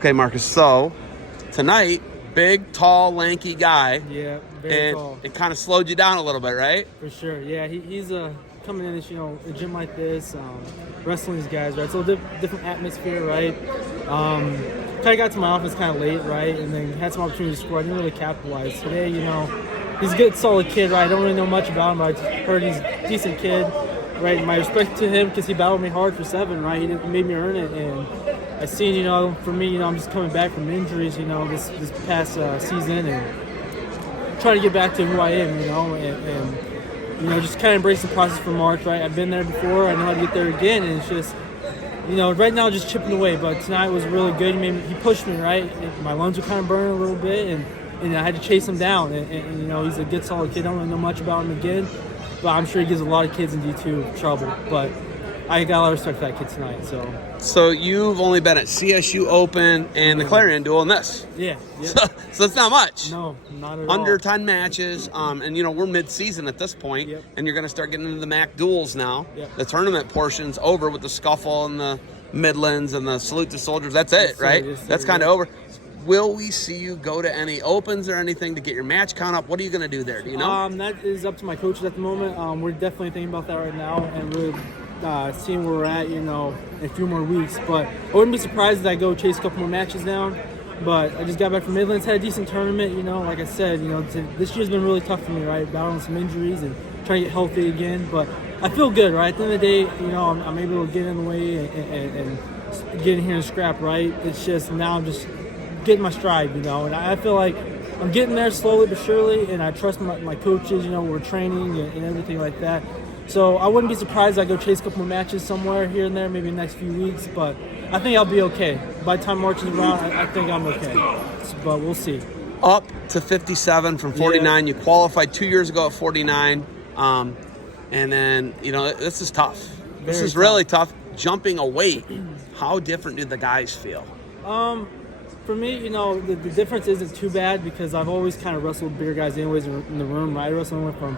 Okay, Marcus. So tonight, big, tall, lanky guy. Yeah, very and tall. It kind of slowed you down a little bit, right? For sure. Yeah, he's coming in this, a gym like this, wrestling these guys, right? So different atmosphere, right? Kind of got to my office kind of late, right? And then had some opportunity to score. I didn't really capitalize. Today, he's a good, solid kid, right? I don't really know much about him, but I heard he's a decent kid, right? My respect to him because he battled me hard for 7, right? He made me earn it, and I seen, for me, I'm just coming back from injuries, this past season, and trying to get back to who I am, and just kind of embrace the process for March, right? I've been there before. I know how to get there again, and it's just, right now just chipping away. But tonight was really good. He pushed me, right? And my lungs were kind of burning a little bit, and I had to chase him down. And he's a good, solid kid. I don't really know much about him again, but I'm sure he gives a lot of kids in D2 trouble. But I got a lot of respect for that kid tonight. So you've only been at CSU Open and the Clarion Duel and this. Yeah. So it's not much. No, not at all. Under 10 matches, and we're mid-season at this point, Yep. and you're going to start getting into the MAC duels now. Yep. The tournament portion's over with the scuffle and the Midlands and the salute to soldiers. That's it, right? Yes, sir, That's kind of over. Will we see you go to any opens or anything to get your match count up? What are you going to do there? Do you know? That is up to my coaches at the moment. We're definitely thinking about that right now, and really seeing where we're at, in a few more weeks. But I wouldn't be surprised if I go chase a couple more matches down. But I just got back from Midlands, had a decent tournament. Like I said, this year's been really tough for me, right? Battling some injuries and trying to get healthy again. But I feel good, right? At the end of the day, I'm able to get in the way and get in here and scrap, right? It's just now I'm just getting my stride, and I feel like I'm getting there slowly but surely, and I trust my coaches, we're training and everything like that. So I wouldn't be surprised if I go chase a couple more matches somewhere here and there, maybe in the next few weeks, but I think I'll be okay. By the time March is around, I think I'm okay, but we'll see. Up to 57 from 49. Yeah. You qualified 2 years ago at 49. And then, this is tough. This is really tough. Jumping a weight, how different do the guys feel? For me, the difference isn't too bad because I've always kind of wrestled bigger guys anyways in the room. I wrestled from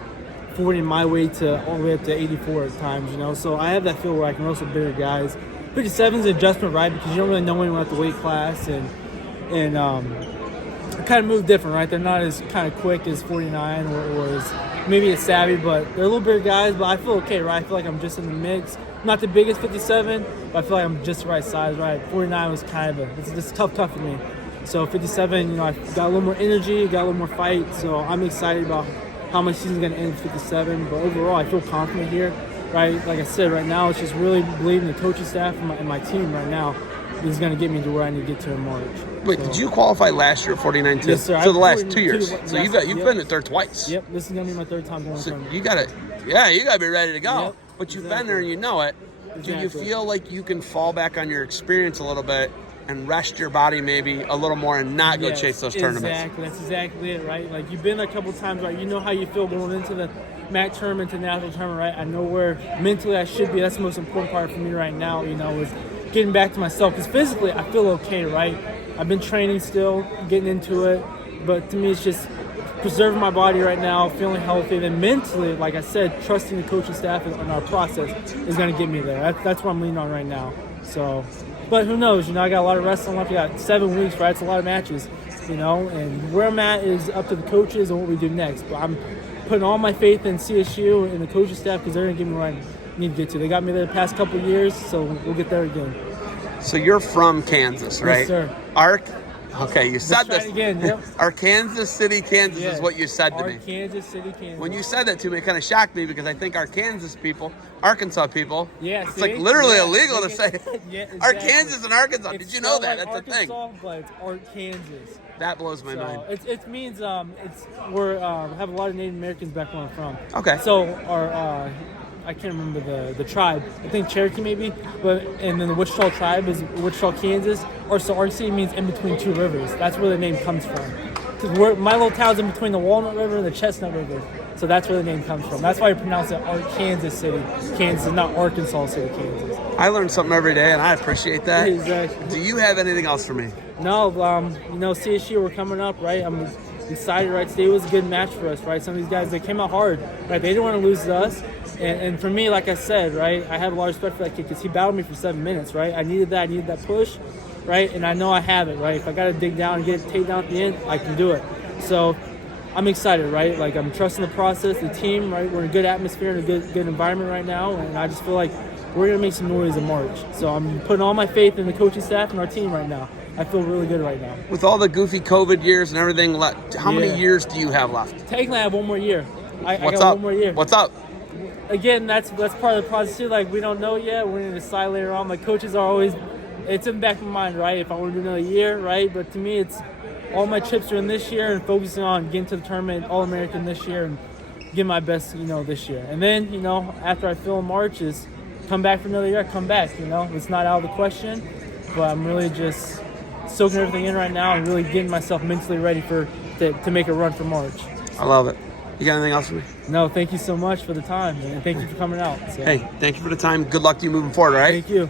40 my way to all the way up to 84 at times, so I have that feel where I can wrestle bigger guys. 57 is an adjustment, right, because you don't really know anyone at the weight class, and I kind of move different, right? They're not as kind of quick as 49 or as maybe as savvy, but they're a little bigger guys, but I feel okay, right? I feel like I'm just in the mix. I'm not the biggest 57, but I feel like I'm just the right size, right? 49 was kind of it's just tough for me. So 57, I got a little more energy, got a little more fight, so I'm excited about how my season's going to end at 57, but overall I feel confident here, right? Like I said, right now it's just really believing the coaching staff and my team right now is going to get me to where I need to get to in March. Wait, did you qualify last year at 49 too? Yes, sir. So the last 2 years. So you've been at there twice. Yep, this is going to be my third time going So you got to be ready to go. Yep, but you've been there and you know it. Exactly. Do you feel like you can fall back on your experience a little bit and rest your body maybe a little more and not go chase those tournaments? Exactly. That's exactly it, right? Like, you've been there a couple times, right? You know how you feel going into the MAC tournament, to the national tournament, right? I know where mentally I should be. That's the most important part for me right now, is getting back to myself. Because physically, I feel okay, right? I've been training still, getting into it. But to me, it's just preserving my body right now, feeling healthy. Then mentally, like I said, trusting the coaching staff and our process is going to get me there. That's what I'm leaning on right now. So, but who knows? I got a lot of wrestling left. I got 7 weeks, right? It's a lot of matches, and where I'm at is up to the coaches and what we do next. But I'm putting all my faith in CSU and the coaching staff because they're going to get me where I need to get to. They got me there the past couple of years, so we'll get there again. So you're from Kansas, right? Yes, sir. Okay, you said this. Again, yep. Arkansas City, Kansas is what you said to me. Kansas City, Kansas. When you said that to me, it kind of shocked me because I think Arkansas people, it's like literally illegal to say exactly. Arkansas and Arkansas. It's Did you know that? like That's a thing. But it's Arkansas. That blows my mind. It means we have a lot of Native Americans back where I'm from. Okay. So our I can't remember the tribe. I think Cherokee maybe, and then the Wichita tribe is Wichita, Kansas. So Arkansas means in between two rivers. That's where the name comes from. Because my little town's in between the Walnut River and the Chestnut River. So that's where the name comes from. That's why I pronounce it Arkansas City, Kansas, not Arkansas City, Kansas. I learn something every day, and I appreciate that. Exactly. Do you have anything else for me? No, CSU, we're coming up, right? I'm excited, right? Today was a good match for us, right? Some of these guys, they came out hard, right? They didn't want to lose to us. And for me, like I said, right, I have a lot of respect for that kid because he battled me for 7 minutes, right? I needed that push. right? And I know I have it, right? If I got to dig down and get it taken down at the end, I can do it. So I'm excited, right? Like, I'm trusting the process, the team, right? We're in a good atmosphere and a good environment right now, and I just feel like we're going to make some noise in March. So I'm putting all my faith in the coaching staff and our team right now. I feel really good right now. With all the goofy COVID years and everything, how many years do you have left? Technically, I have one more year. I What's got up? one more year. What's up? Again, that's part of the process too. Like, we don't know yet. We're going to decide later on. My coaches are always, it's in the back of my mind, right? If I want to do another year, right? But to me, it's all my chips are in this year and focusing on getting to the tournament, All-American this year, and give my best, this year. And then, after I feel in March is come back for another year, come back, It's not out of the question, but I'm really just soaking everything in right now and really getting myself mentally ready to make a run for March. I love it. You got anything else for me? No, thank you so much for the time, and thank you for coming out. So. Hey, thank you for the time. Good luck to you moving forward, all right? Thank you.